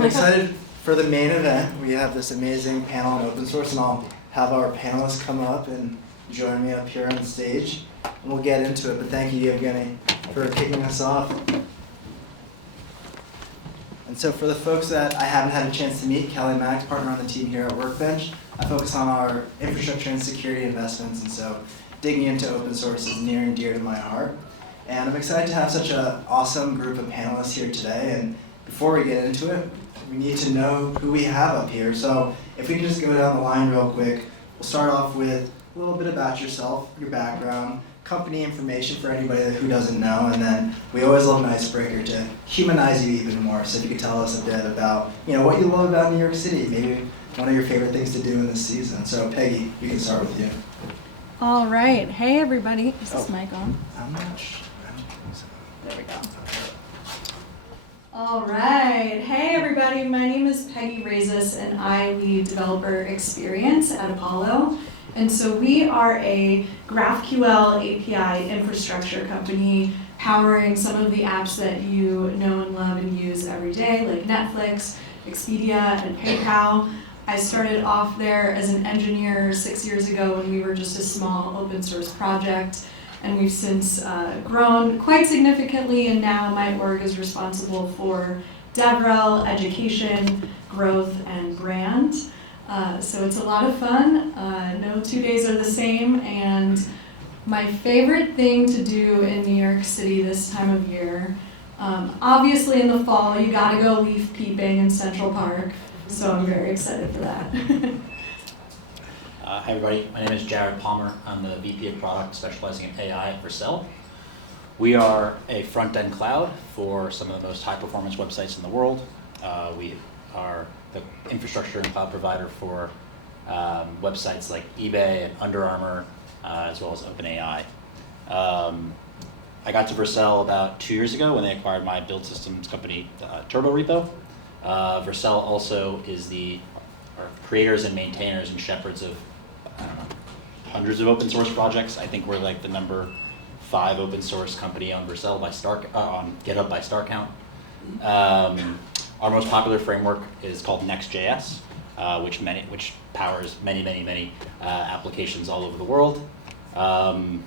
I'm excited for the main event. We have this amazing panel on open source, and I'll have our panelists come up and join me up here on the stage, and we'll get into it. But thank you, Evgeny, for kicking us off. And so for the folks that I haven't had a chance to meet, Kelly Mack, partner on the team here at Workbench. I focus on our infrastructure and security investments, and so digging into open source is near and dear to my heart. And I'm excited to have such an awesome group of panelists here today. And before we get into it, we need to know who we have up here. So if we can just go down the line real quick, we'll start off with a little bit about yourself, your background, company information for anybody who doesn't know, and then we always love an icebreaker to humanize you even more. So if you could tell us a bit about, what you love about New York City, maybe one of your favorite things to do in this season. So Peggy, we can start with you. All right. Hey, everybody. Is this mic on? I'm not sure. There we go. All right. Hey, everybody. My name is Peggy Razis, and I lead developer experience at Apollo. And so we are a GraphQL API infrastructure company powering some of the apps that you know and love and use every day, like Netflix, Expedia, and PayPal. I started off there as an engineer 6 years ago when we were just a small open source project. And we've since grown quite significantly, and now my org is responsible for DevRel, education, growth, and brand. So it's a lot of fun. No 2 days are the same, and my favorite thing to do in New York City this time of year, obviously in the fall, you gotta go leaf peeping in Central Park, so I'm very excited for that. Hi everybody, my name is Jared Palmer. I'm the VP of Product specializing in AI at Vercel. We are a front-end cloud for some of the most high-performance websites in the world. We are the infrastructure and cloud provider for websites like eBay and Under Armour, as well as OpenAI. I got to Vercel about 2 years ago when they acquired my build systems company, Turbo Repo. Vercel also is our creators and maintainers and shepherds of hundreds of open source projects. I think we're like the number 5 open source company on Vercel by on GitHub by star count. Our most popular framework is called Next.js, which powers many applications all over the world. And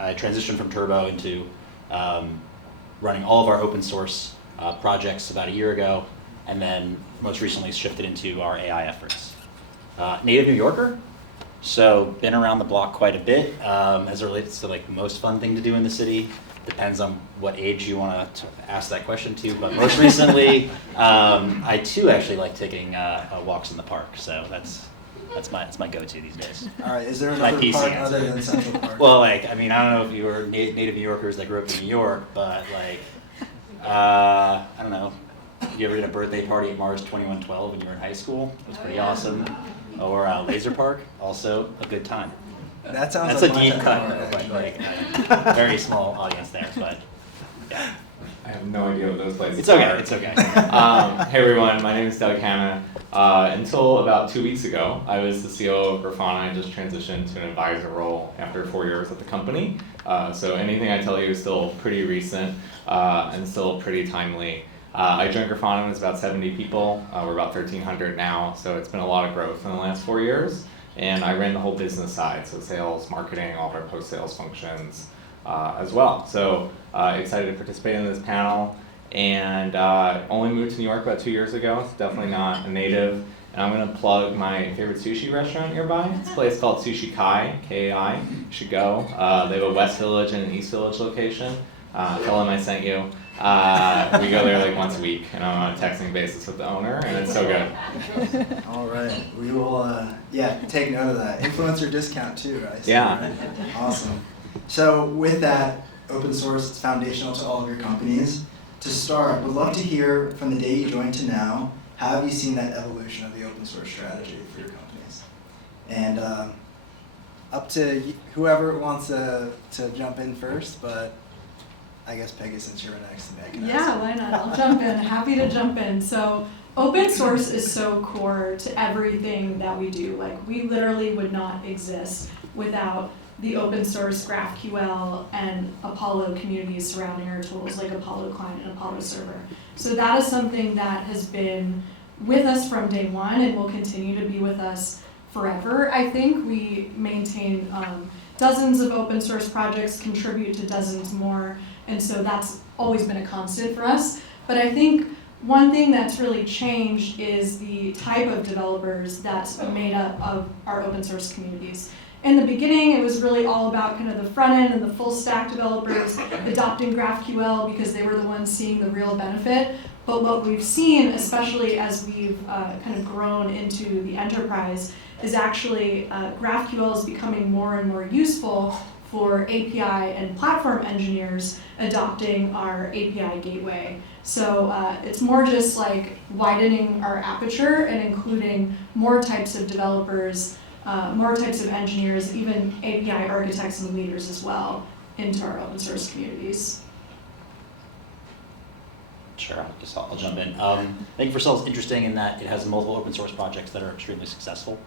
I transitioned from Turbo into running all of our open source projects about a year ago, and then most recently shifted into our AI efforts. Native New Yorker, so been around the block quite a bit as it relates to like the most fun thing to do in the city. Depends on what age you want to ask that question to, but most recently, I too actually like taking walks in the park. So that's my go-to these days. All right, is there another park other than Central Park? Well, I don't know if you were native New Yorkers that grew up in New York, but I don't know. You ever did a birthday party at Mars 2112 when you were in high school? It was pretty awesome. Or Laser Park, also a good time. That sounds That's like a deep cut, very small audience there, but yeah. I have no idea what those places It's okay, are. it's okay. Hey everyone, my name is Doug Hanna. Until about 2 weeks ago, I was the COO of Grafana. I just transitioned to an advisor role after 4 years at the company. So anything I tell you is still pretty recent and still pretty timely. I joined Grafana when it was about 70 people. We're about 1,300 now, so it's been a lot of growth in the last 4 years. And I ran the whole business side, so sales, marketing, all of our post-sales functions as well. So excited to participate in this panel. And only moved to New York about 2 years ago. It's definitely not a native. And I'm going to plug my favorite sushi restaurant nearby. It's a place called Sushi Kai, K-A-I. You should go. They have a West Village and an East Village location. Tell them I sent you. We go there like once a week, and I'm on a texting basis with the owner, and it's so good. All right, we will, take note of that. Influencer discount too, I see. Yeah. Right? Awesome. So with that, open source is foundational to all of your companies. To start, would love to hear from the day you joined to now, how have you seen that evolution of the open source strategy for your companies? And up to whoever wants to jump in first, but I guess Peggy, since you're next, I can ask. Yeah, why not? I'll jump in. Happy to jump in. So open source is so core to everything that we do. Like, we literally would not exist without the open source GraphQL and Apollo communities surrounding our tools, like Apollo Client and Apollo Server. So that is something that has been with us from day one and will continue to be with us forever. I think we maintain dozens of open source projects, contribute to dozens more, and so that's always been a constant for us. But I think one thing that's really changed is the type of developers that's made up of our open source communities. In the beginning, it was really all about kind of the front end and the full stack developers adopting GraphQL because they were the ones seeing the real benefit. But what we've seen, especially as we've kind of grown into the enterprise, is actually GraphQL is becoming more and more useful for API and platform engineers adopting our API gateway. So it's more just like widening our aperture and including more types of developers, more types of engineers, even API architects and leaders as well into our open source communities. Sure, I'll jump in. I think Vercel is interesting in that it has multiple open source projects that are extremely successful.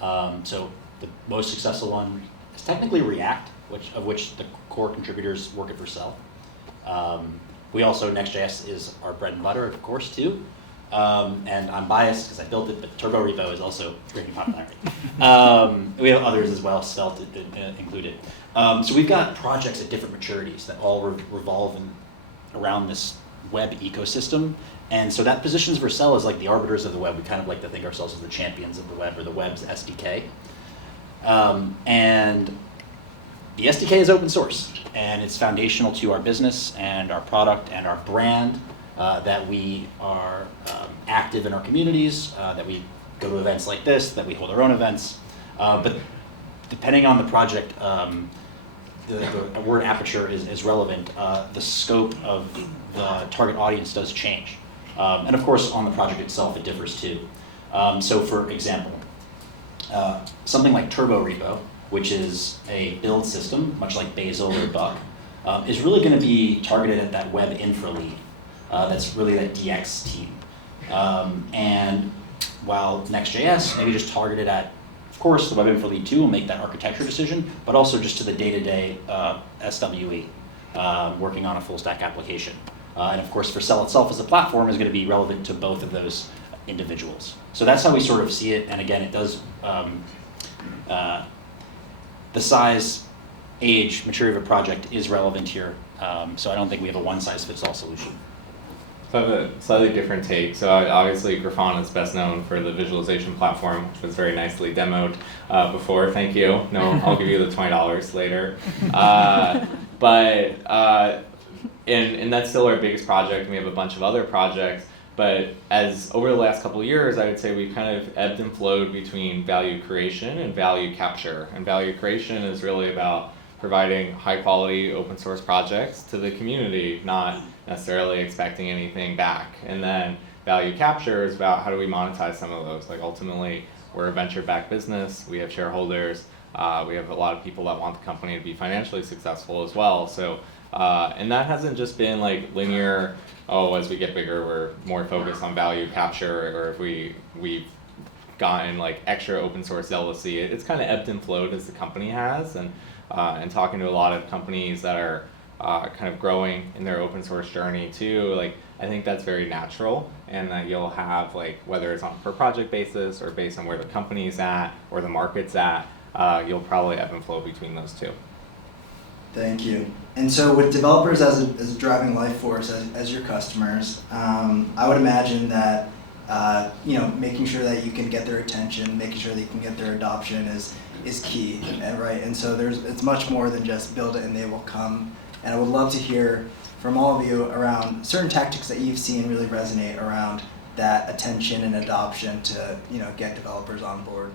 So the most successful one is technically React, of which the core contributors work at Vercel. We also, Next.js is our bread and butter, of course, too. And I'm biased because I built it, but Turbo Repo is also gaining popularity. We have others as well, Svelte included. So we've got projects at different maturities that all revolve around this web ecosystem. And so that positions Vercel as like the arbiters of the web. We kind of like to think ourselves as the champions of the web, or the web's SDK. And the SDK is open source, and it's foundational to our business and our product and our brand, that we are active in our communities, that we go to events like this, that we hold our own events. But depending on the project, the word aperture is relevant. The scope of the target audience does change. And of course, on the project itself, it differs too. So for example, something like Turbo Repo, which is a build system, much like Bazel or Buck, is really going to be targeted at that web infra lead. That's really that DX team. And while Next.js maybe just targeted at, of course, the web infra lead too will make that architecture decision, but also just to the day-to-day SWE, working on a full stack application. And of course, Vercel itself as a platform is going to be relevant to both of those individuals. So that's how we sort of see it. And again, it does, the size, age, maturity of a project is relevant here. So I don't think we have a one-size-fits-all solution. So I have a slightly different take. So obviously Grafana is best known for the visualization platform, which was very nicely demoed before. Thank you. No, I'll give you the $20 later. And that's still our biggest project, and we have a bunch of other projects. But as over the last couple of years, I would say we've kind of ebbed and flowed between value creation and value capture. And value creation is really about providing high quality open source projects to the community, not necessarily expecting anything back. And then value capture is about how do we monetize some of those. Like ultimately, we're a venture-backed business, we have shareholders, we have a lot of people that want the company to be financially successful as well. So, and that hasn't just been like linear, oh, as we get bigger, we're more focused on value capture, or if we've gotten like extra open source zealousy. It's kind of ebbed and flowed as the company has, and talking to a lot of companies that are kind of growing in their open source journey too, like I think that's very natural, and that you'll have like, whether it's on a per project basis or based on where the company's at or the market's at, you'll probably ebb and flow between those two. Thank you. And so with developers as a driving life force, as your customers, I would imagine that making sure that you can get their attention, making sure that you can get their adoption is key, right? And so it's much more than just build it and they will come. And I would love to hear from all of you around certain tactics that you've seen really resonate around that attention and adoption to get developers on board.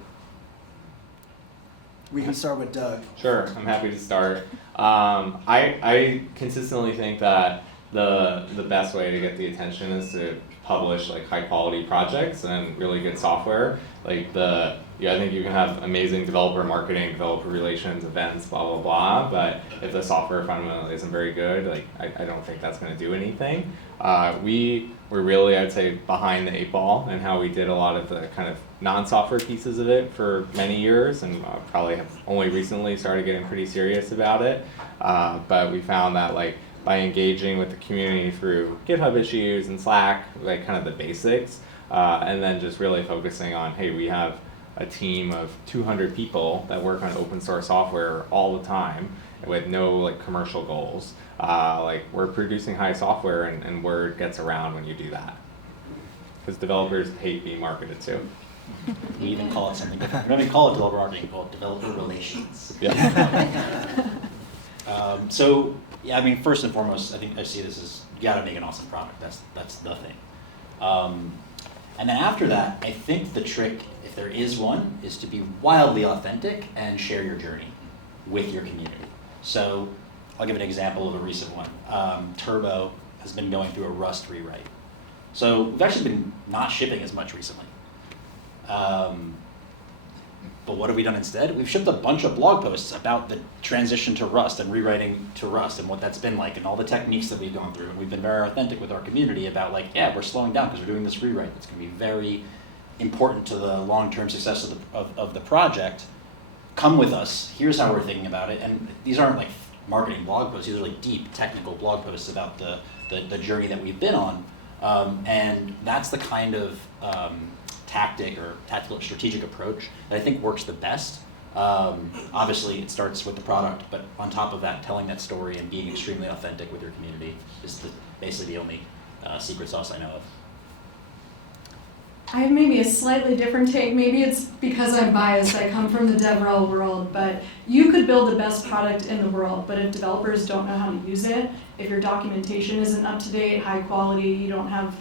We can start with Doug. Sure, I'm happy to start. I consistently think that the best way to get the attention is to publish like high quality projects and really good software. Like I think you can have amazing developer marketing, developer relations, events, blah blah blah. But if the software fundamentally isn't very good, like I don't think that's going to do anything. We were really, I'd say, behind the 8 ball in how we did a lot of the kind of non-software pieces of it for many years, and probably have only recently started getting pretty serious about it. But we found that like by engaging with the community through GitHub issues and Slack, like kind of the basics, and then just really focusing on, hey, we have a team of 200 people that work on open source software all the time with no like commercial goals. Like we're producing high software, and word gets around when you do that. Because developers hate being marketed to. We even call it something different. We don't even call it developer marketing, we call it developer relations. Yeah. So, yeah, I mean, first and foremost, I think I see this as you gotta make an awesome product. That's the thing. And then after that, I think the trick, if there is one, is to be wildly authentic and share your journey with your community. So I'll give an example of a recent one. Turbo has been going through a Rust rewrite. So we've actually been not shipping as much recently. But what have we done instead? We've shipped a bunch of blog posts about the transition to Rust and rewriting to Rust and what that's been like and all the techniques that we've gone through. And we've been very authentic with our community about like, yeah, we're slowing down because we're doing this rewrite. It's going to be very important to the long-term success of the project. Come with us. Here's how we're thinking about it. And these aren't like marketing blog posts. These are like deep technical blog posts about the journey that we've been on. And that's the kind of tactic or tactical or strategic approach that I think works the best. Obviously, it starts with the product, but on top of that, telling that story and being extremely authentic with your community is basically the only secret sauce I know of. I have maybe a slightly different take. Maybe it's because I'm biased. I come from the DevRel world, but you could build the best product in the world, but if developers don't know how to use it, if your documentation isn't up to date, high quality, you don't have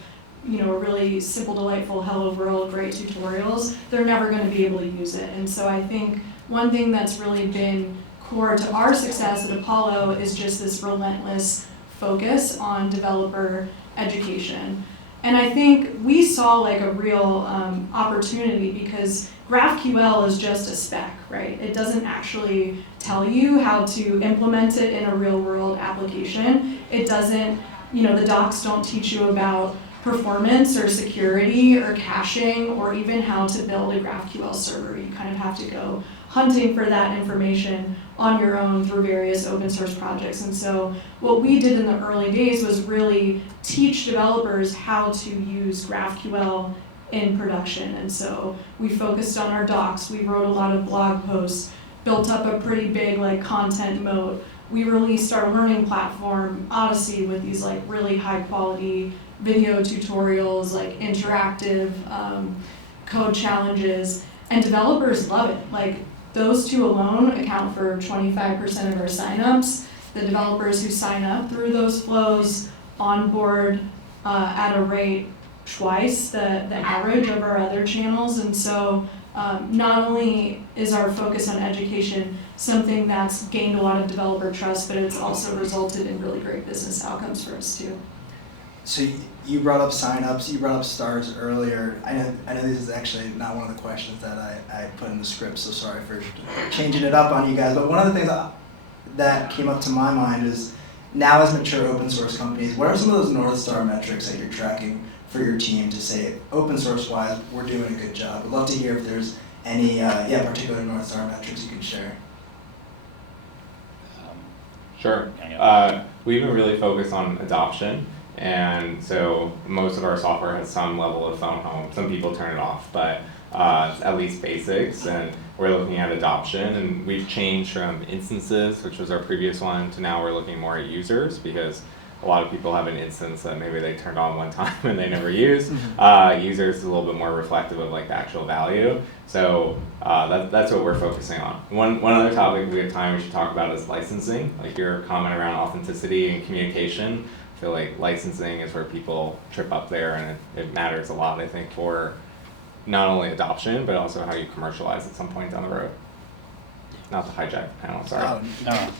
a really simple, delightful hello world, great tutorials, they're never going to be able to use it. And so I think one thing that's really been core to our success at Apollo is just this relentless focus on developer education. And I think we saw like a real opportunity because GraphQL is just a spec, right? It doesn't actually tell you how to implement it in a real world application. It doesn't, the docs don't teach you about performance or security or caching or even how to build a GraphQL server. You kind of have to go hunting for that information on your own through various open source projects. And so what we did in the early days was really teach developers how to use GraphQL in production. And so we focused on our docs, we wrote a lot of blog posts, built up a pretty big like content moat. We released our learning platform, Odyssey, with these like really high quality video tutorials, like interactive code challenges, and developers love it. Like those two alone account for 25% of our signups. The developers who sign up through those flows onboard at a rate twice the average of our other channels. And so not only is our focus on education something that's gained a lot of developer trust, but it's also resulted in really great business outcomes for us too. So you brought up signups, you brought up stars earlier. I know this is actually not one of the questions that I put in the script, so sorry for changing it up on you guys. But one of the things that came up to my mind is, now as mature open source companies, what are some of those North Star metrics that you're tracking for your team to say, open source wise, we're doing a good job? I'd love to hear if there's any particular North Star metrics you can share. Sure. We've been really focused on adoption. And so most of our software has some level of phone home. Some people turn it off, but at least basics. And we're looking at adoption. And we've changed from instances, which was our previous one, to now we're looking more at users, because a lot of people have an instance that maybe they turned on one time and they never use. Users is a little bit more reflective of like the actual value. So that's what we're focusing on. One other topic we have time we should talk about is licensing. Like your comment around authenticity and communication. I feel like licensing is where people trip up there, and it matters a lot, I think, for not only adoption, but also how you commercialize at some point down the road. Not to hijack the panel, sorry. Oh, no.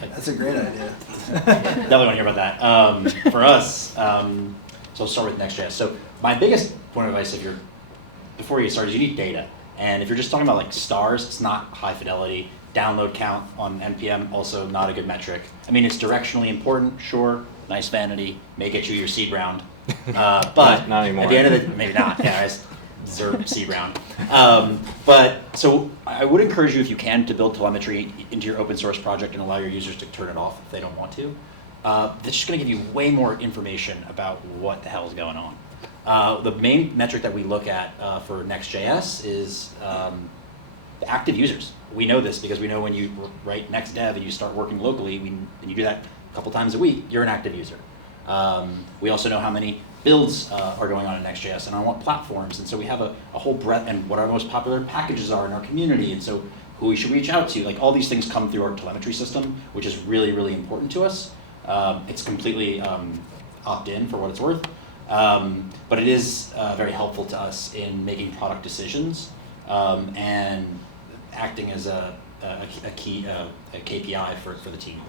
That's a great idea. Definitely want to hear about that. For us, so I'll start with Next.js. So my biggest point of advice before you start is you need data. And if you're just talking about like stars, it's not high fidelity. Download count on NPM, also not a good metric. I mean, it's directionally important, sure, nice vanity, may get you your seed round. But Not anymore. at the end of the, maybe not, yeah, it's ZERP seed round. But so I would encourage you, if you can, to build telemetry into your open source project and allow your users to turn it off if they don't want to. That's just gonna give you way more information about what the hell is going on. The main metric that we look at for Next.js is the active users. We know this because we know when you write Next Dev and you start working locally, and you do that a couple times a week, you're an active user. We also know how many builds are going on in Next.js and on what platforms, and so we have a whole breadth and what our most popular packages are in our community, and so who we should reach out to. Like all these things come through our telemetry system, which is really, really important to us. It's completely opt-in for what it's worth, but it is very helpful to us in making product decisions and acting as a key KPI for the team.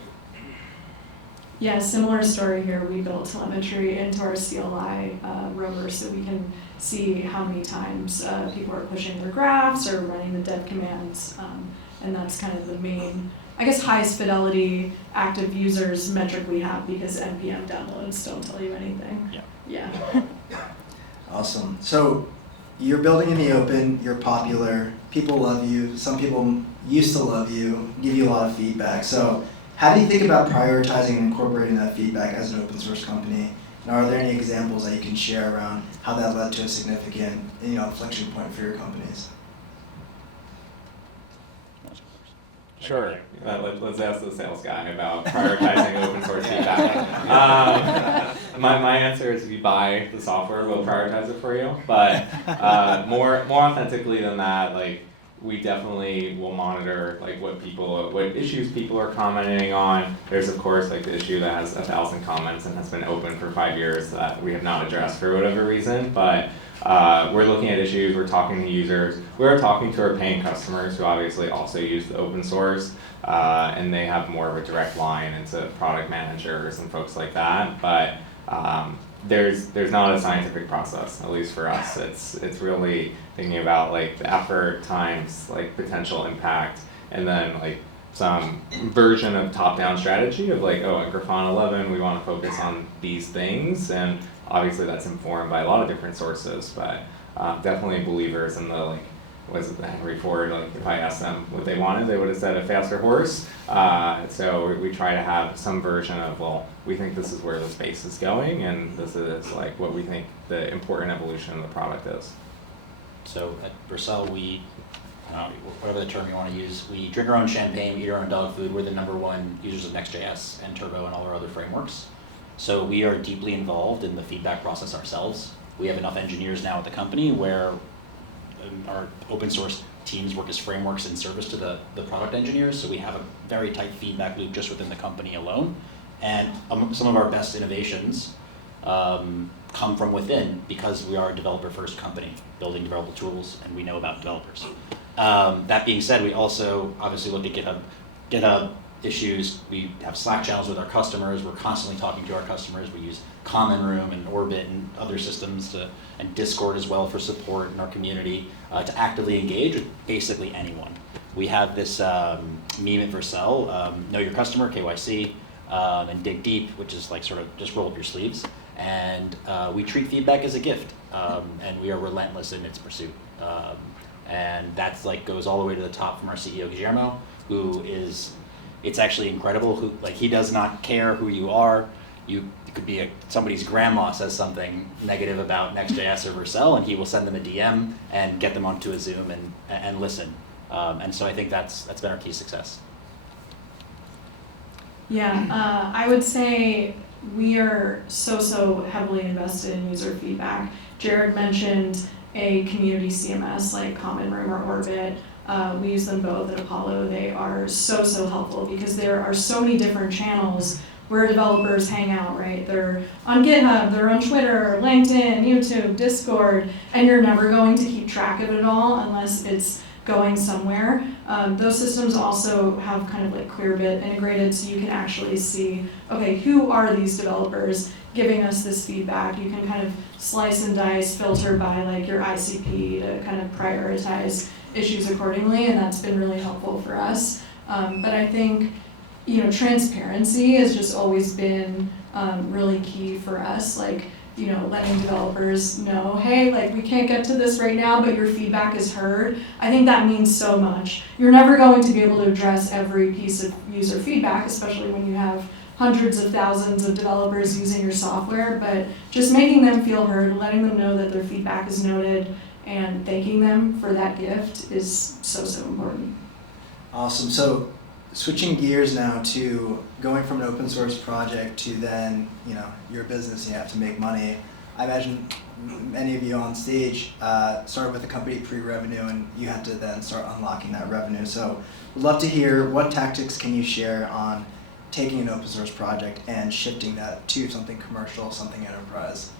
Yeah, similar story here. We built telemetry into our CLI rover so we can see how many times people are pushing their graphs or running the dev commands, and that's kind of the main, I guess, highest fidelity active users metric we have, because NPM downloads don't tell you anything. Yeah. Awesome. So you're building in the open, you're popular, people love you, some people used to love you, give you a lot of feedback. So how do you think about prioritizing and incorporating that feedback as an open source company? And are there any examples that you can share around how that led to a significant, inflection point for your companies? Sure. Let's ask the sales guy about prioritizing open source feedback. My answer is if you buy the software, we'll prioritize it for you. But more authentically than that, like we definitely will monitor like what issues people are commenting on. There's of course like the issue that has 1,000 comments and has been open for 5 years that we have not addressed for whatever reason. But we're looking at issues, we're talking to users, we're talking to our paying customers who obviously also use the open source, and they have more of a direct line into product managers and folks like that. But there's not a scientific process, at least for us. It's really thinking about like the effort times like potential impact, and then like some version of top-down strategy of like, oh, at Grafana 11 we want to focus on these things, and obviously that's informed by a lot of different sources, but definitely believers in the like, was it the Henry Ford, like if I asked them what they wanted, they would have said a faster horse. So we try to have some version of, well, we think this is where the space is going, and this is like what we think the important evolution of the product is. So at Vercel, we, whatever the term you want to use, we drink our own champagne, eat our own dog food. We're the #1 users of Next.js and Turbo and all our other frameworks. So we are deeply involved in the feedback process ourselves. We have enough engineers now at the company where our open source teams work as frameworks in service to the product engineers. So we have a very tight feedback loop just within the company alone. And some of our best innovations come from within, because we are a developer-first company, building developer tools, and we know about developers. That being said, we also obviously look at GitHub issues. We have Slack channels with our customers. We're constantly talking to our customers. We use Common Room and Orbit and other systems and Discord as well for support in our community to actively engage with basically anyone. We have this meme at Vercel, know your customer, KYC, and dig deep, which is like sort of just roll up your sleeves. And we treat feedback as a gift, and we are relentless in its pursuit. And that's like goes all the way to the top from our CEO Guillermo, who is, it's actually incredible. Who, like, he does not care who you are. You could be somebody's grandma says something negative about Next.js or Vercel, and he will send them a DM and get them onto a Zoom and listen. And so I think that's been our key success. Yeah, I would say we are so heavily invested in user feedback. Jared mentioned a community CMS like Common Room or Orbit. We use them both at Apollo. They are so helpful because there are so many different channels where developers hang out, right? They're on GitHub, they're on Twitter, LinkedIn, YouTube, Discord, and you're never going to keep track of it all unless it's going somewhere. Those systems also have kind of like Clearbit integrated, so you can actually see, okay, who are these developers giving us this feedback? You can kind of slice and dice, filter by like your ICP to kind of prioritize issues accordingly, and that's been really helpful for us. But I think, transparency has just always been really key for us. Like, letting developers know, hey, like we can't get to this right now, but your feedback is heard. I think that means so much. You're never going to be able to address every piece of user feedback, especially when you have hundreds of thousands of developers using your software, but just making them feel heard, letting them know that their feedback is noted, and thanking them for that gift is so, so important. Awesome. So switching gears now to going from an open source project to then, your business, you have to make money. I imagine many of you on stage started with a company pre-revenue, and you had to then start unlocking that revenue. So we'd love to hear what tactics can you share on taking an open source project and shifting that to something commercial, something enterprise.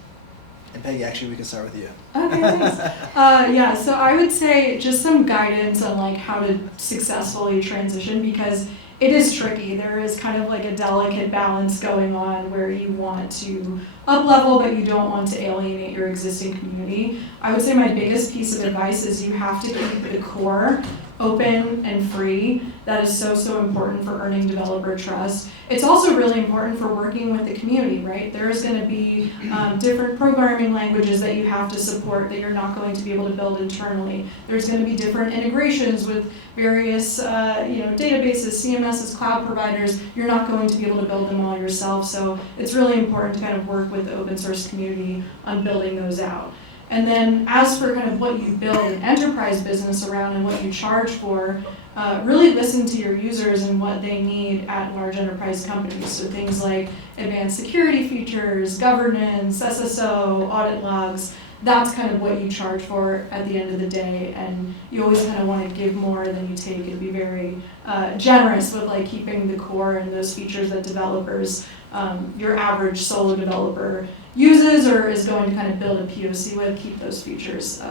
And Peggy, actually, we can start with you. Okay, thanks. So I would say just some guidance on like how to successfully transition, because it is tricky. There is kind of like a delicate balance going on where you want to up-level, but you don't want to alienate your existing community. I would say my biggest piece of advice is you have to keep the core open and free. That is so, so important for earning developer trust. It's also really important for working with the community, right? There's going to be different programming languages that you have to support that you're not going to be able to build internally. There's going to be different integrations with various databases, CMSs, cloud providers. You're not going to be able to build them all yourself. So it's really important to kind of work with the open source community on building those out. And then as for kind of what you build an enterprise business around and what you charge for, really listen to your users and what they need at large enterprise companies. So things like advanced security features, governance, SSO, audit logs, that's kind of what you charge for at the end of the day. And you always kind of want to give more than you take and be very generous with like keeping the core and those features that developers, your average solo developer uses or is going to kind of build a POC with, keep those features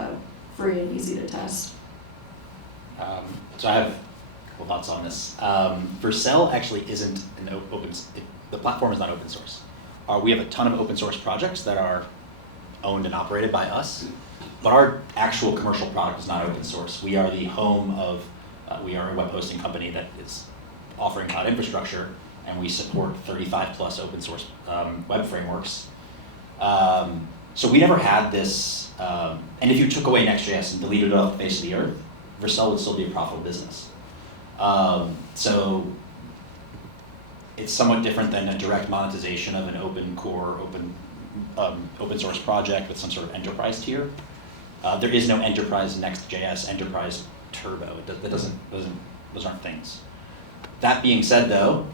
free and easy to test. So I have a couple thoughts on this. Vercel actually isn't an the platform is not open source. We have a ton of open source projects that are owned and operated by us, but our actual commercial product is not open source. We are the home of, we are a web hosting company that is offering cloud infrastructure, and we support 35 plus open source web frameworks. So we never had this, and if you took away Next.js and deleted it off the face of the earth, Vercel would still be a profitable business. So it's somewhat different than a direct monetization of an open core, open source project with some sort of enterprise tier. There is no enterprise Next.js, enterprise Turbo. Those aren't things. That being said, though,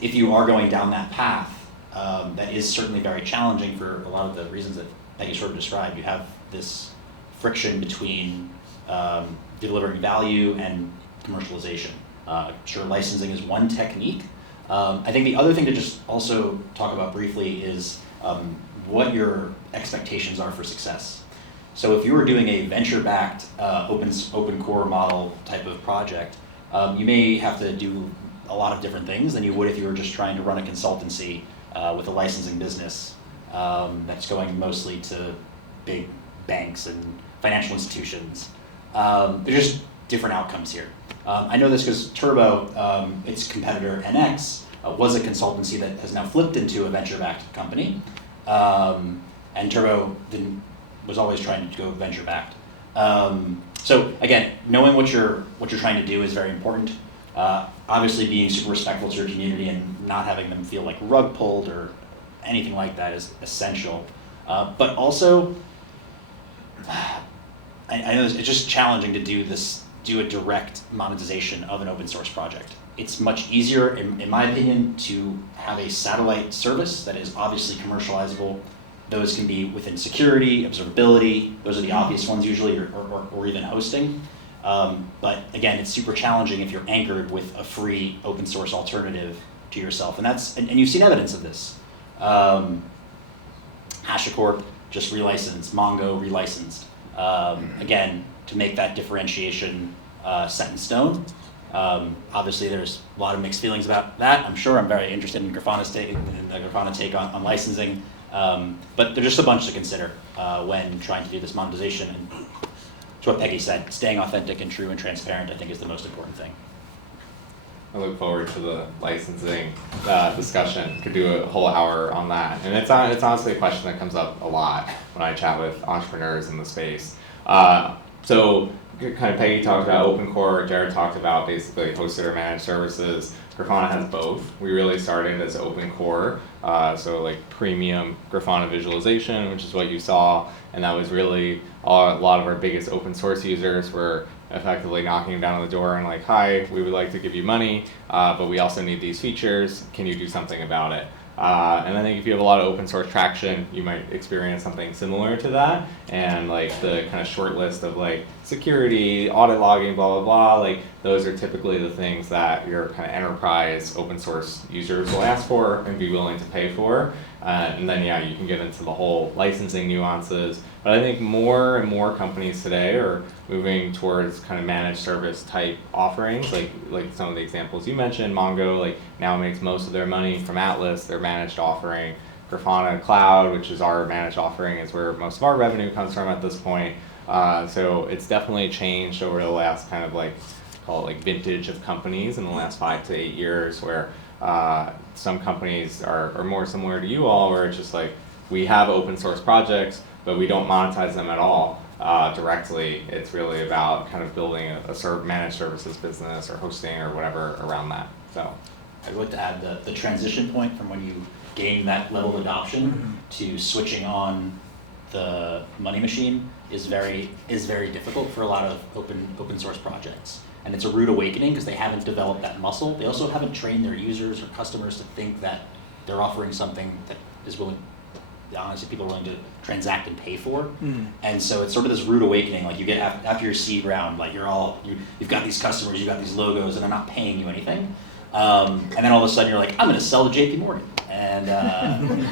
if you are going down that path, that is certainly very challenging for a lot of the reasons that you sort of described. You have this friction between delivering value and commercialization. Sure, licensing is one technique. I think the other thing to just also talk about briefly is what your expectations are for success. So if you were doing a venture-backed open core model type of project, you may have to do a lot of different things than you would if you were just trying to run a consultancy with a licensing business that's going mostly to big banks and financial institutions. There's just different outcomes here. I know this because Turbo, its competitor NX, was a consultancy that has now flipped into a venture-backed company, and Turbo was always trying to go venture-backed. So again, knowing what you're trying to do is very important. Obviously, being super respectful to your community and not having them feel like rug pulled or anything like that is essential. But also, I know it's just challenging to do a direct monetization of an open source project. It's much easier, in my opinion, to have a satellite service that is obviously commercializable. Those can be within security, observability. Those are the obvious ones usually, or even hosting. But again, it's super challenging if you're anchored with a free open source alternative to yourself. And you've seen evidence of this. HashiCorp just relicensed, Mongo relicensed. Again, to make that differentiation set in stone. Obviously, there's a lot of mixed feelings about that. I'm sure I'm very interested in Grafana's take, in the Grafana take on licensing, but there's just a bunch to consider when trying to do this monetization. And to what Peggy said, staying authentic and true and transparent, I think, is the most important thing. I look forward to the licensing discussion. Could do a whole hour on that, and it's honestly a question that comes up a lot when I chat with entrepreneurs in the space. So, kind of Peggy talked about open core. Jared talked about basically hosted or managed services. Grafana has both. We really started as open core, so like premium Grafana visualization, which is what you saw, and that was really a lot of our biggest open source users were effectively knocking down on the door and like, hi, we would like to give you money, but we also need these features. Can you do something about it? And I think if you have a lot of open source traction, you might experience something similar to that. And like the kind of short list of like security, audit logging, blah, blah, blah, like those are typically the things that your kind of enterprise open source users will ask for and be willing to pay for. And then, yeah, you can get into the whole licensing nuances. But I think more and more companies today are moving towards kind of managed service type offerings, like some of the examples you mentioned. Mongo like now makes most of their money from Atlas, their managed offering. Grafana Cloud, which is our managed offering, is where most of our revenue comes from at this point. So it's definitely changed over the last kind of like, call it like vintage of companies in the last 5 to 8 years, where some companies are more similar to you all, where it's just like, we have open source projects, but we don't monetize them at all directly. It's really about kind of building a managed services business or hosting or whatever around that. So I'd like to add the transition point from when you gain that level of adoption to switching on the money machine is very difficult for a lot of open source projects. And it's a rude awakening because they haven't developed that muscle. They also haven't trained their users or customers to think that they're offering something that is honestly, people are willing to transact and pay for. And so it's sort of this rude awakening. Like you get after your seed round, like you've got these customers, you've got these logos, and they're not paying you anything. And then all of a sudden you're like, I'm going to sell to JP Morgan, and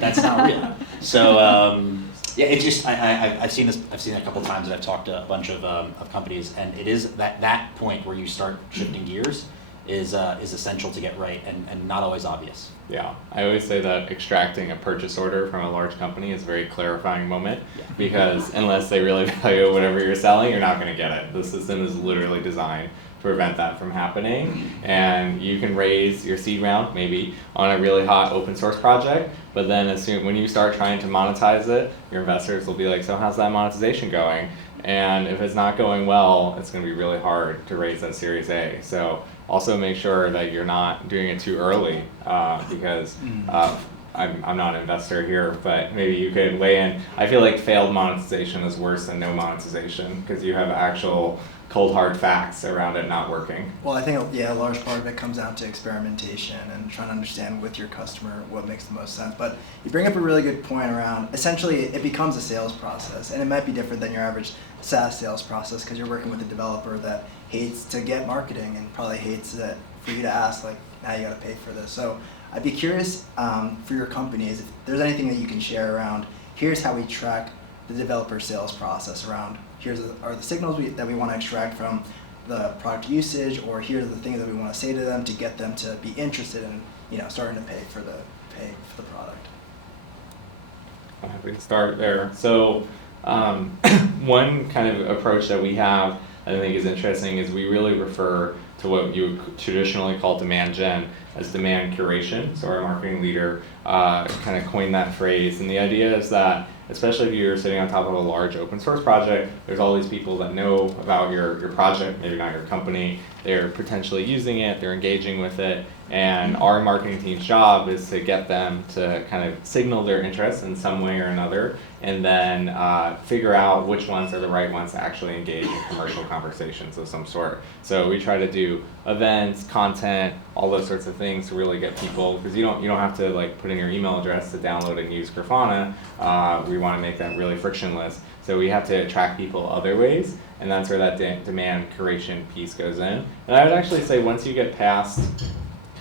that's not real. So yeah, it's just I've seen this. I've seen it a couple of times, and I've talked to a bunch of companies, and it is that point where you start shifting gears is essential to get right, and not always obvious. yeah, I always say that extracting a purchase order from a large company is a very clarifying moment, because unless they really value whatever you're selling, you're not going to get it. The system is literally designed to prevent that from happening, and you can raise your seed round maybe on a really hot open source project, but then when you start trying to monetize it, your investors will be like, so how's that monetization going? And if it's not going well, it's going to be really hard to raise that Series A. So also make sure that you're not doing it too early, because I'm not an investor here, but maybe you could weigh in. I feel like failed monetization is worse than no monetization, because you have actual cold hard facts around it not working. Well, I think, a large part of it comes down to experimentation and trying to understand with your customer what makes the most sense. But you bring up a really good point around, essentially it becomes a sales process, and it might be different than your average SaaS sales process, because you're working with a developer that hates to get marketing and probably hates that for you to ask, like, now you gotta pay for this. So I'd be curious for your companies, if there's anything that you can share around, here's how we track the developer sales process around, are the signals that we want to extract from the product usage, or here are the things that we want to say to them to get them to be interested in, starting to pay for the product. I'm happy to start there. So one kind of approach that we have I think is interesting is we really refer to what you would traditionally call demand gen as demand curation. So our marketing leader kind of coined that phrase, and the idea is that especially if you're sitting on top of a large open source project, there's all these people that know about your project, maybe not your company, they're potentially using it, they're engaging with it, and our marketing team's job is to get them to kind of signal their interest in some way or another, and then figure out which ones are the right ones to actually engage in commercial conversations of some sort. So we try to do events, content, all those sorts of things to really get people, because you don't have to like put in your email address to download and use Grafana. We want to make that really frictionless. So we have to attract people other ways, and that's where that demand curation piece goes in. And I would actually say once you get past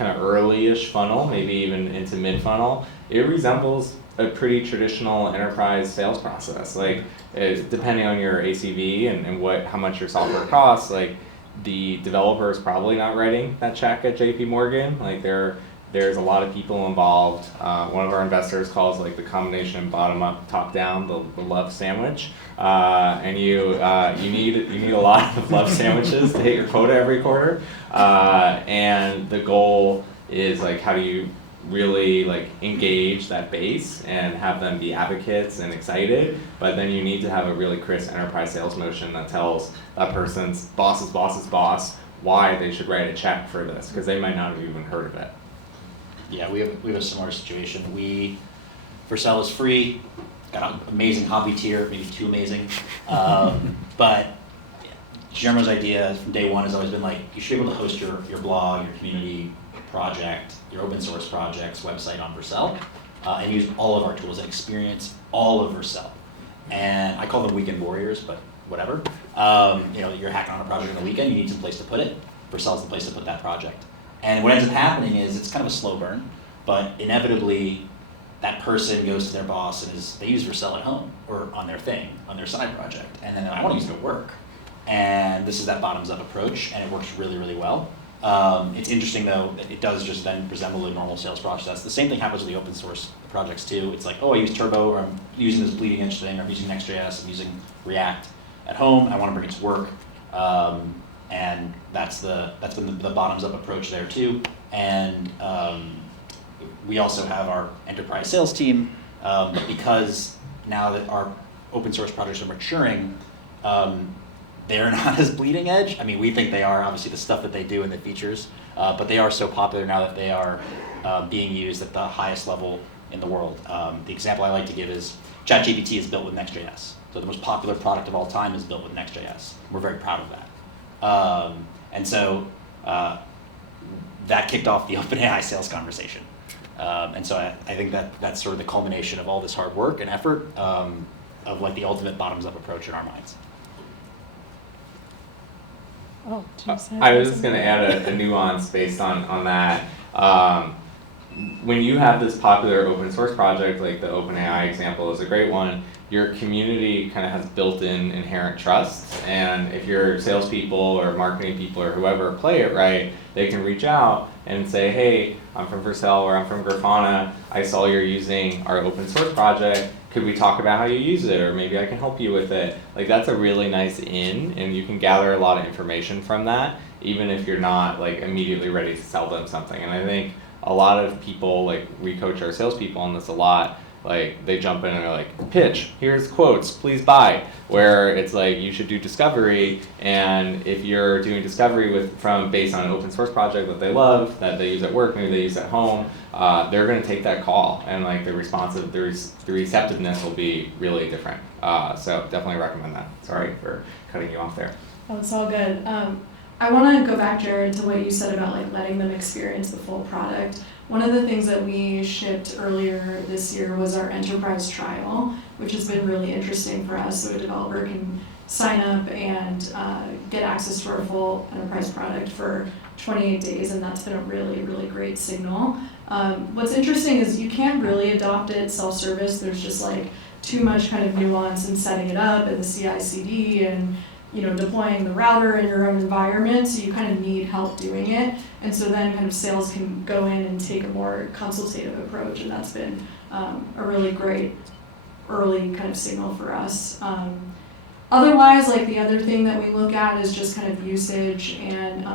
kind of early-ish funnel, maybe even into mid-funnel, it resembles a pretty traditional enterprise sales process. Like, depending on your ACV and how much your software costs, like, the developer is probably not writing that check at JP Morgan. Like, there's a lot of people involved. One of our investors calls, like, the combination bottom up, top down, the love sandwich. And you need a lot of love sandwiches to hit your quota every quarter. And the goal is, like, how do you really, like, engage that base and have them be advocates and excited, but then you need to have a really crisp enterprise sales motion that tells that person's boss's why they should write a check for this, because they might not have even heard of it. Yeah, we have a similar situation. Vercel is free, got an amazing hobby tier, maybe too amazing, but Guillermo's idea from day one has always been, like, you should be able to host your blog, your community project, your open source projects website on Vercel, and use all of our tools and experience all of Vercel. And I call them weekend warriors, but whatever. You're hacking on a project on the weekend, you need some place to put it. Vercel's the place to put that project. And what ends up happening is it's kind of a slow burn, but inevitably that person goes to their boss and they use Vercel at home or on their thing, on their side project, and then I want to use it at work. And this is that bottoms-up approach, and it works really, really well. It's interesting though, it does just then resemble a normal sales process. The same thing happens with the open source projects too. It's like, oh, I use Turbo, or I'm using this bleeding edge thing, or I'm using Next.js, I'm using React at home, I want to bring it to work. And that's been the bottoms up approach there too. And we also have our enterprise sales team, but because now that our open source projects are maturing, they're not as bleeding edge. I mean, we think they are, obviously the stuff that they do and the features, but they are so popular now that they are being used at the highest level in the world. The example I like to give is ChatGPT is built with Next.js. So the most popular product of all time is built with Next.js. We're very proud of that. And so that kicked off the OpenAI sales conversation. And so I think that's sort of the culmination of all this hard work and effort of, like, the ultimate bottoms-up approach in our minds. Oh, I was just going to add a nuance based on that. When you have this popular open source project, like the OpenAI example is a great one, your community kind of has built-in inherent trust, and if your salespeople or marketing people or whoever play it right, they can reach out and say, hey, I'm from Vercel or I'm from Grafana, I saw you're using our open source project, could we talk about how you use it, or maybe I can help you with it. Like, that's a really nice in, and you can gather a lot of information from that, even if you're not, like, immediately ready to sell them something. And I think a lot of people, like, we coach our salespeople on this a lot, like, they jump in and are like, pitch, here's quotes, please buy. Where it's like, you should do discovery, and if you're doing discovery based on an open source project that they love, that they use at work, maybe they use at home, they're gonna take that call, and, like, the receptiveness will be really different. So definitely recommend that. Sorry for cutting you off there. Oh, it's all good. I want to go back, Jared, to what you said about, like, letting them experience the full product. One of the things that we shipped earlier this year was our enterprise trial, which has been really interesting for us. So a developer can sign up and get access to our full enterprise product for 28 days, and that's been a really, really great signal. What's interesting is you can't really adopt it self-service. There's just, like, too much kind of nuance in setting it up and the CI/CD and deploying the router in your own environment, so you kind of need help doing it. And so then kind of sales can go in and take a more consultative approach, and that's been a really great early kind of signal for us. Otherwise, like, the other thing that we look at is just kind of usage and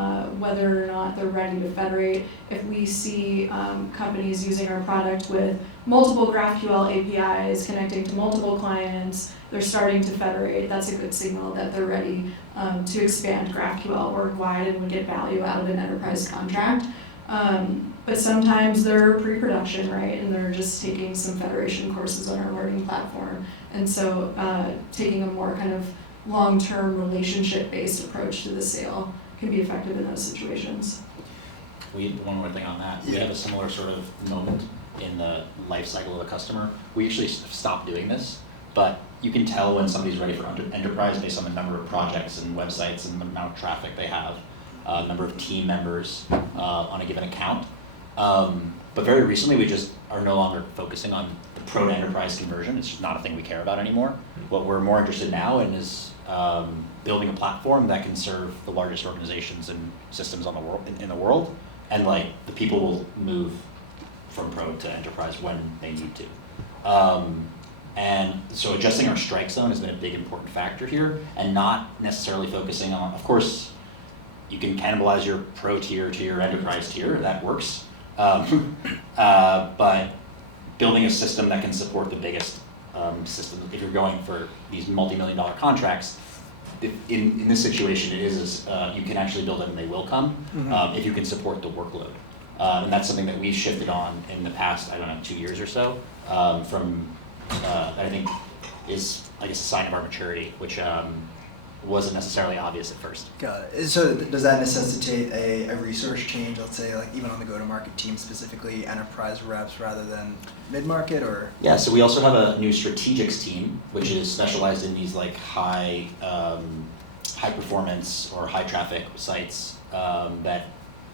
whether or not they're ready to federate. If we see companies using our product with multiple GraphQL APIs connecting to multiple clients, they're starting to federate, that's a good signal that they're ready to expand GraphQL worldwide and would get value out of an enterprise contract. But sometimes they're pre-production, right? And they're just taking some federation courses on our learning platform. And so taking a more kind of long-term relationship-based approach to the sale can be effective in those situations. One more thing on that. We have a similar sort of moment in the life cycle of a customer. We actually stopped doing this, but you can tell when somebody's ready for enterprise based on the number of projects and websites and the amount of traffic they have, number of team members on a given account. But very recently, we just are no longer focusing on the pro to enterprise conversion. It's just not a thing we care about anymore. What we're more interested now in is building a platform that can serve the largest organizations and systems on the world in the world, and like the people will move from pro to enterprise when they need to. And so adjusting our strike zone has been a big important factor here, and not necessarily focusing on, of course, you can cannibalize your pro tier to your enterprise tier, that works. But building a system that can support the biggest systems, if you're going for these multi-million-dollar contracts, in this situation it is you can actually build them and they will come if you can support the workload. And that's something that we've shifted on in the past, I don't know, 2 years or so, from I think is, I guess, a sign of our maturity, which wasn't necessarily obvious at first. Got it. So does that necessitate a resource change, let's say, like even on the go-to-market team, specifically enterprise reps rather than mid-market, or? Yeah, so we also have a new strategics team, which is specialized in these like high performance or high traffic sites that,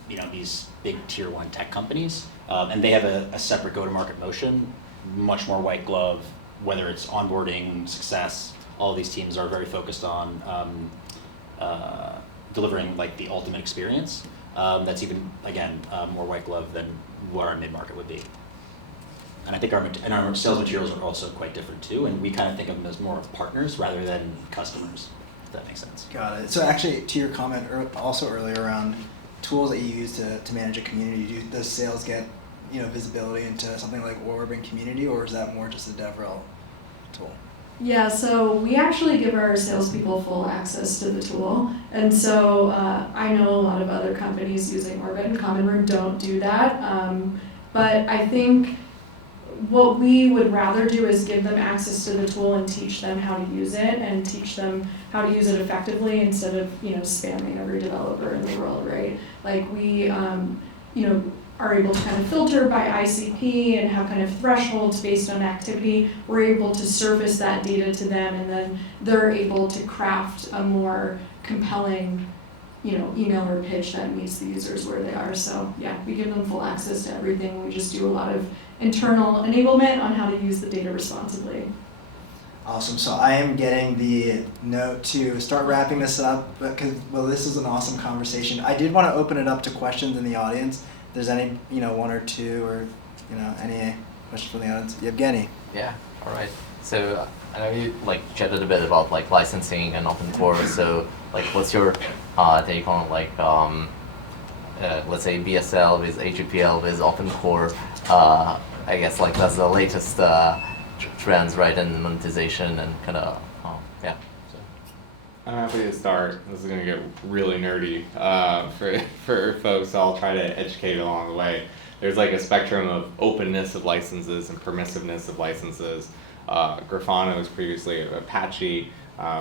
you know, these big tier 1 tech companies, and they have a separate go-to-market motion, much more white glove, whether it's onboarding, success. All of these teams are very focused on delivering like the ultimate experience. That's even, again, more white glove than what our mid-market would be. And I think our sales materials are also quite different too, and we kind of think of them as more of partners rather than customers, if that makes sense. Got it. So actually, to your comment also earlier around tools that you use to manage a community, does sales get, you know, visibility into something like Orb and Community, or is that more just a DevRel tool? Yeah, so we actually give our salespeople full access to the tool, and so I know a lot of other companies using Orbit and Common Room don't do that, but I think what we would rather do is give them access to the tool and teach them how to use it, and teach them how to use it effectively instead of, you know, spamming every developer in the world, right? Like we, you know, are able to kind of filter by ICP and have kind of thresholds based on activity. We're able to surface that data to them, and then they're able to craft a more compelling, you know, email or pitch that meets the users where they are. So yeah, we give them full access to everything. We just do a lot of internal enablement on how to use the data responsibly. Awesome. So I am getting the note to start wrapping this up, because, well, this is an awesome conversation. I did want to open it up to questions in the audience. If there's any, you know, one or two, or, you know, any questions from the audience. Yevgeny. Yeah, all right. So I know you like chatted a bit about like licensing and open core. So like, what's your take on like let's say BSL with AGPL with open core? I guess like that's the latest trends, right, in monetization and kind of yeah. So. I'm happy to start. This is going to get really nerdy for folks, so I'll try to educate along the way. There's like a spectrum of openness of licenses and permissiveness of licenses. Grafana was previously Apache,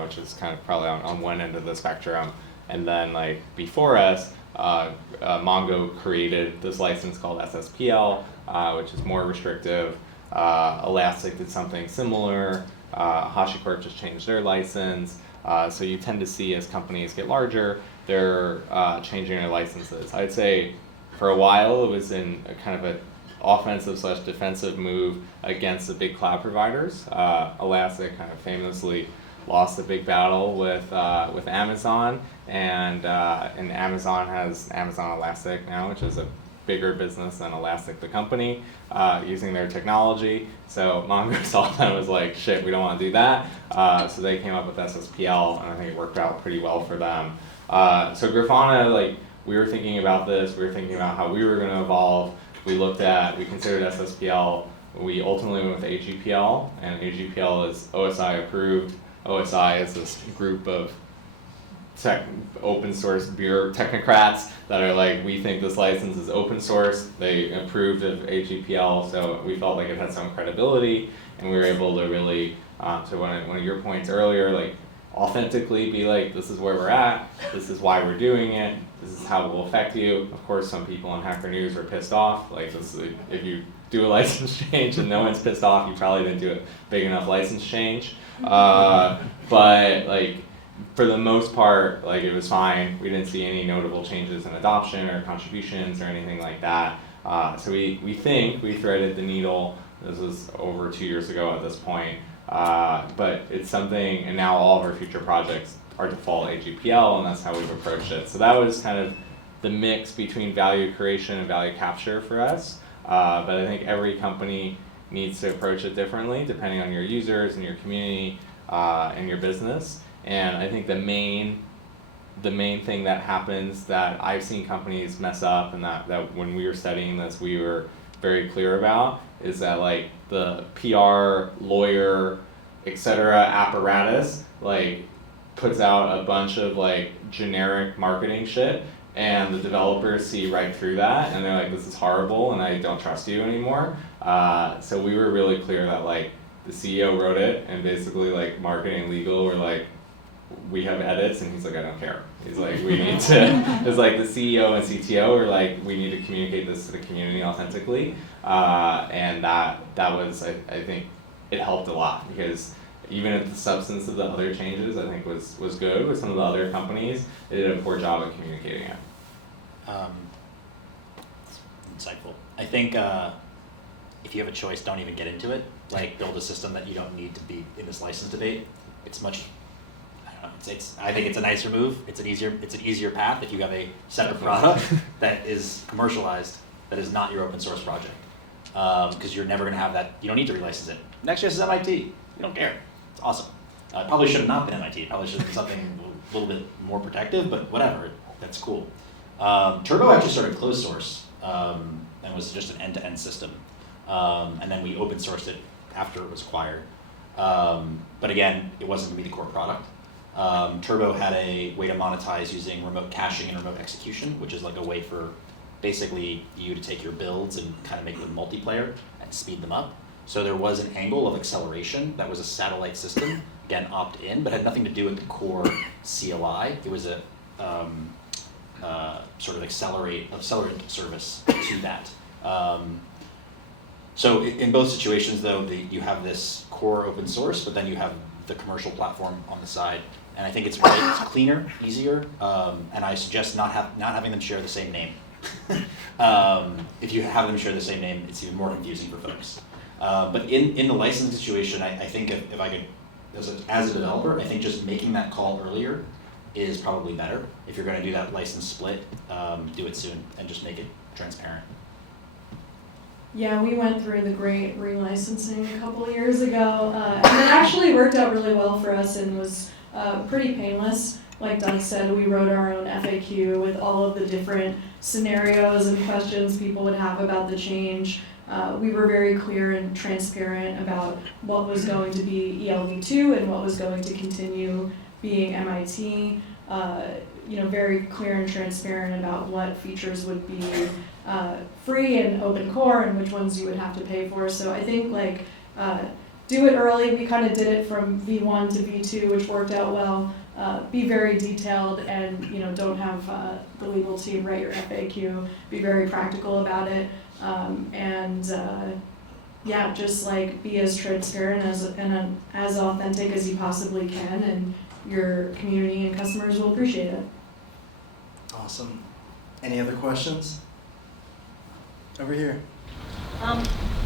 which is kind of probably on one end of the spectrum. And then like before us, Mongo created this license called SSPL, which is more restrictive. Elastic did something similar. HashiCorp just changed their license. So you tend to see as companies get larger, they're changing their licenses. I'd say for a while it was in a kind of an offensive/defensive move against the big cloud providers. Elastic kind of famously lost a big battle with Amazon, and Amazon has Amazon Elastic now, which is a bigger business than Elastic the company, using their technology. So Mongo saw that and was like, shit, we don't want to do that. So they came up with SSPL, and I think it worked out pretty well for them. So Grafana, like, we were thinking about this, we were thinking about how we were going to evolve. We considered SSPL. We ultimately went with AGPL, and AGPL is OSI approved. OSI is this group of open source technocrats that are like, we think this license is open source. They approved of AGPL, so we felt like it had some credibility, and we were able to really, to one of your points earlier, like authentically be like, this is where we're at, this is why we're doing it, this is how it will affect you. Of course, some people on Hacker News were pissed off. Like, this is, if you do a license change and no one's pissed off, you probably didn't do a big enough license change. But like, for the most part, like, it was fine. We didn't see any notable changes in adoption or contributions or anything like that. So we think we threaded the needle. This was over 2 years ago at this point, but it's something, and now all of our future projects are default AGPL, and that's how we've approached it. So that was kind of the mix between value creation and value capture for us. But I think every company needs to approach it differently depending on your users and your community and your business. And I think the main thing that happens that I've seen companies mess up, and that when we were studying this we were very clear about, is that like the PR, lawyer, etc. apparatus like puts out a bunch of like generic marketing shit, and the developers see right through that and they're like, this is horrible and I don't trust you anymore. So we were really clear that like the CEO wrote it, and basically like marketing and legal were like, we have edits, and he's like, I don't care. He's like, we need to, it's like the CEO and CTO are like, we need to communicate this to the community authentically. And that was, I think it helped a lot, because even if the substance of the other changes I think was good with some of the other companies, they did a poor job at communicating it. Insightful. I think if you have a choice, don't even get into it. Like, build a system that you don't need to be in this license debate. It's much, I don't know, I think it's a nicer move. It's an easier path if you have a separate product that is commercialized, that is not your open source project. Because you're never going to have that. You don't need to relicense it. Next.js is MIT. You don't care. It's awesome. It probably should have not been MIT. It probably should have been something a little bit more protective, but whatever. That's cool. Turbo actually started closed source and was just an end-to-end system. And then we open sourced it after it was acquired. But again, it wasn't going to be the core product. Turbo had a way to monetize using remote caching and remote execution, which is like a way for basically you to take your builds and kind of make them multiplayer and speed them up. So there was an angle of acceleration that was a satellite system, again opt-in, but had nothing to do with the core CLI. It was a sort of accelerant service to that. So in both situations, though, you have this core open source, but then you have the commercial platform on the side, and I think it's right. It's cleaner, easier, and I suggest not having them share the same name. If you have them share the same name, it's even more confusing for folks. But in the licensing situation, I think if I could, as a developer, I think just making that call earlier is probably better. If you're going to do that license split, do it soon and just make it transparent. Yeah, we went through the great relicensing a couple of years ago, and it actually worked out really well for us and was pretty painless. Like Doug said, we wrote our own FAQ with all of the different scenarios and questions people would have about the change. We were very clear and transparent about what was going to be ELv2 and what was going to continue being MIT. Very clear and transparent about what features would be free and open core and which ones you would have to pay for. So I think do it early. We kind of did it from V1 to V2, which worked out well. Be very detailed and don't have the legal team write your FAQ. Be very practical about it. Just be as transparent and as authentic as you possibly can, and your community and customers will appreciate it. Awesome. Any other questions? Over here.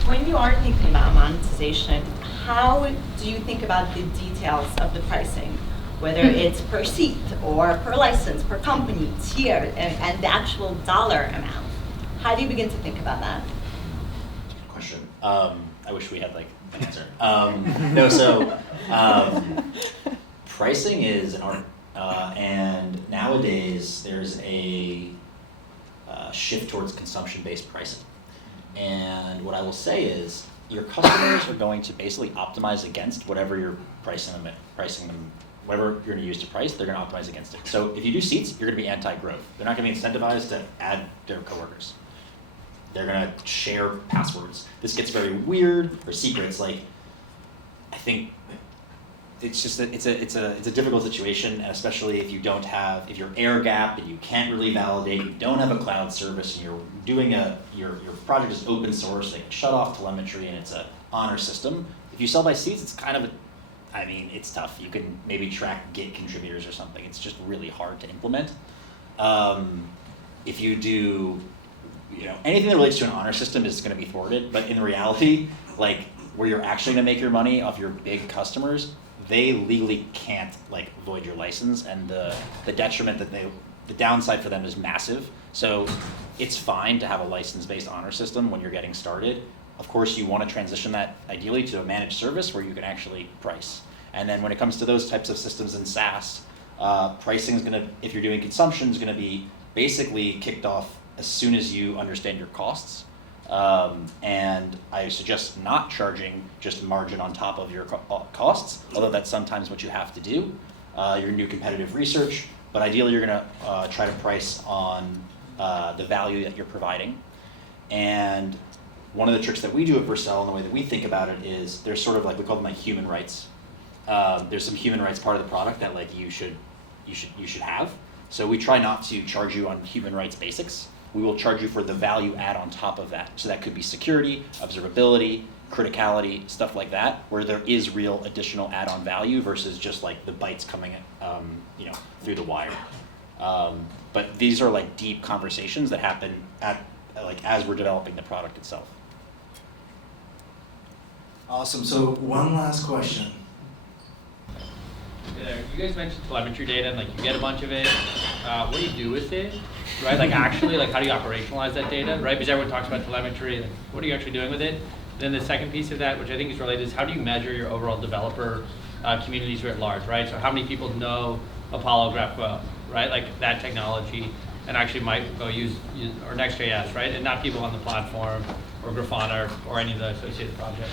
When you are thinking about monetization, how do you think about the details of the pricing? Whether it's per seat or per license, per company, tier, and the actual dollar amount. How do you begin to think about that? Good question. I wish we had an answer. Pricing is an art, and nowadays there's a shift towards consumption-based pricing. And what I will say is your customers are going to basically optimize against whatever you're pricing them, whatever you're going to use to price, they're going to optimize against it. So if you do seats, you're going to be anti-growth. They're not going to be incentivized to add their coworkers. They're going to share passwords. This gets very weird, or secrets. I think it's just it's a difficult situation, and especially if if you're air gap and you can't really validate, you don't have a cloud service, and you're doing your project is open source, they can shut off telemetry, and it's a honor system. If you sell by seats, it's kind of it's tough. You can maybe track Git contributors or something. It's just really hard to implement. If you do anything that relates to an honor system is going to be thwarted. But in reality, like where you're actually going to make your money off your big customers, they legally can't like void your license, and the detriment that the downside for them is massive. So it's fine to have a license-based honor system when you're getting started. Of course, you want to transition that ideally to a managed service where you can actually price. And then when it comes to those types of systems in SaaS, pricing is going to, if you're doing consumption, is going to be basically kicked off as soon as you understand your costs. And I suggest not charging just margin on top of your costs, although that's sometimes what you have to do. Your new competitive research, but ideally you're going to try to price on the value that you're providing. And one of the tricks that we do at Vercel, and the way that we think about it, is there's sort of like, we call them like human rights. There's some human rights part of the product that like you should have. So we try not to charge you on human rights basics. We will charge you for the value add on top of that. So that could be security, observability, criticality, stuff like that, where there is real additional add-on value versus just like the bytes coming through the wire. But these are like deep conversations that happen as we're developing the product itself. Awesome. So one last question. Yeah, you guys mentioned telemetry data, and like you get a bunch of it. What do you do with it, right? Like actually, like how do you operationalize that data, right? Because everyone talks about telemetry. Like, what are you actually doing with it? Then the second piece of that, which I think is related, is how do you measure your overall developer communities writ large, right? So how many people know Apollo GraphQL, right? Like that technology, and actually might go use or Next.js, right? And not people on the platform or Grafana or any of the associated projects.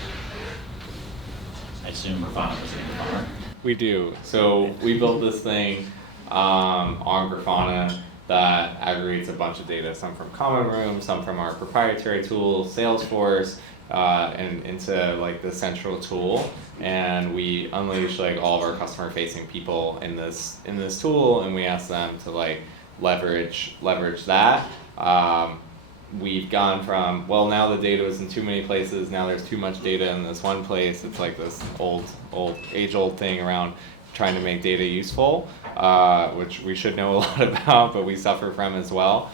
I assume Grafana was in Grafana. We do. So we built this thing on Grafana that aggregates a bunch of data, some from Common Room, some from our proprietary tool, Salesforce, and into like the central tool. And we unleash like all of our customer-facing people in this tool, and we ask them to like leverage that. We've gone from, well, now the data is in too many places, now there's too much data in this one place. It's like this age-old thing around trying to make data useful, which we should know a lot about, but we suffer from as well.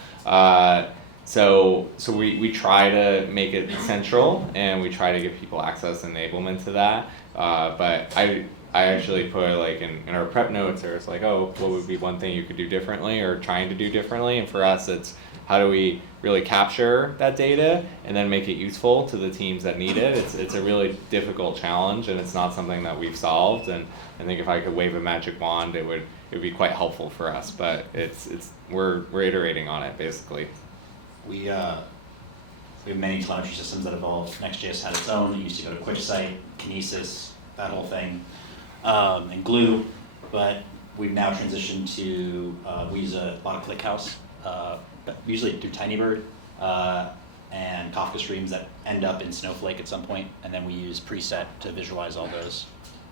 So we try to make it central, and we try to give people access enablement to that. But I actually put like in our prep notes, there's like, oh, what would be one thing you could do differently or trying to do differently? And for us, it's how do we really capture that data and then make it useful to the teams that need it? It's a really difficult challenge, and it's not something that we've solved. And I think if I could wave a magic wand, it would be quite helpful for us. But we're iterating on it basically. We have many telemetry systems that evolved. Next.js had its own. It used to go to QuickSight, Kinesis, that whole thing, and Glue. But we've now transitioned to we use a lot of ClickHouse. Usually through Tinybird and Kafka streams that end up in Snowflake at some point, and then we use preset to visualize all those.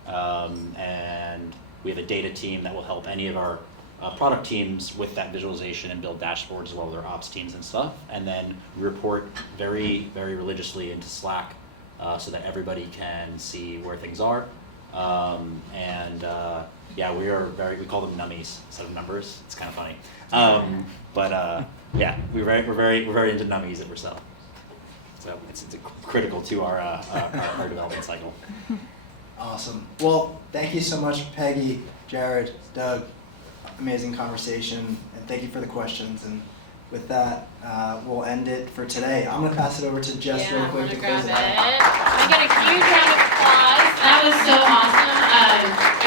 And we have a data team that will help any of our product teams with that visualization and build dashboards as well as their ops teams and stuff. And then we report very, very religiously into Slack so that everybody can see where things are. Yeah, we call them nummies instead of numbers. It's kind of funny. Yeah, we're very into nummies at Vercel. So it's critical to our development cycle. Awesome. Well, thank you so much, Peggy, Jared, Doug. Amazing conversation, and thank you for the questions. And with that, we'll end it for today. I'm going to pass it over to Jess real quick to close it out. I get a huge round of applause. That was so awesome.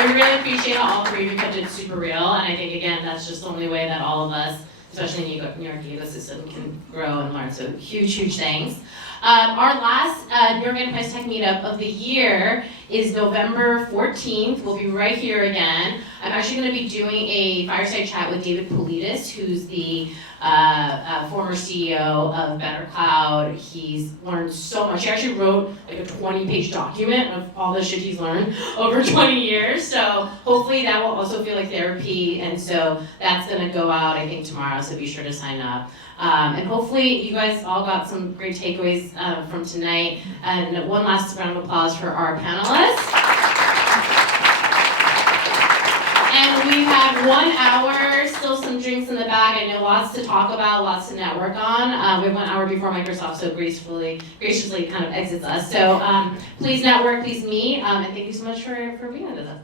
I really appreciate how all three of you kept it super real, and I think, again, that's just the only way that all of us, especially in the New York ecosystem, can grow and learn. So huge thanks. Our last New York Enterprise Tech Meetup of the year is November 14th. We'll be right here again. I'm actually going to be doing a fireside chat with David Politis, who's the former CEO of Better Cloud. He's learned so much. He actually wrote like a 20-page document of all the shit he's learned over 20 years. So hopefully that will also feel like therapy. And so that's going to go out, I think, tomorrow. So be sure to sign up. And hopefully you guys all got some great takeaways from tonight. And one last round of applause for our panelists. And we have 1 hour, still some drinks in the back. feedback. I know lots to talk about, lots to network on. We have 1 hour before Microsoft so graciously kind of exits us. So please network, please meet, and thank you so much for being with us.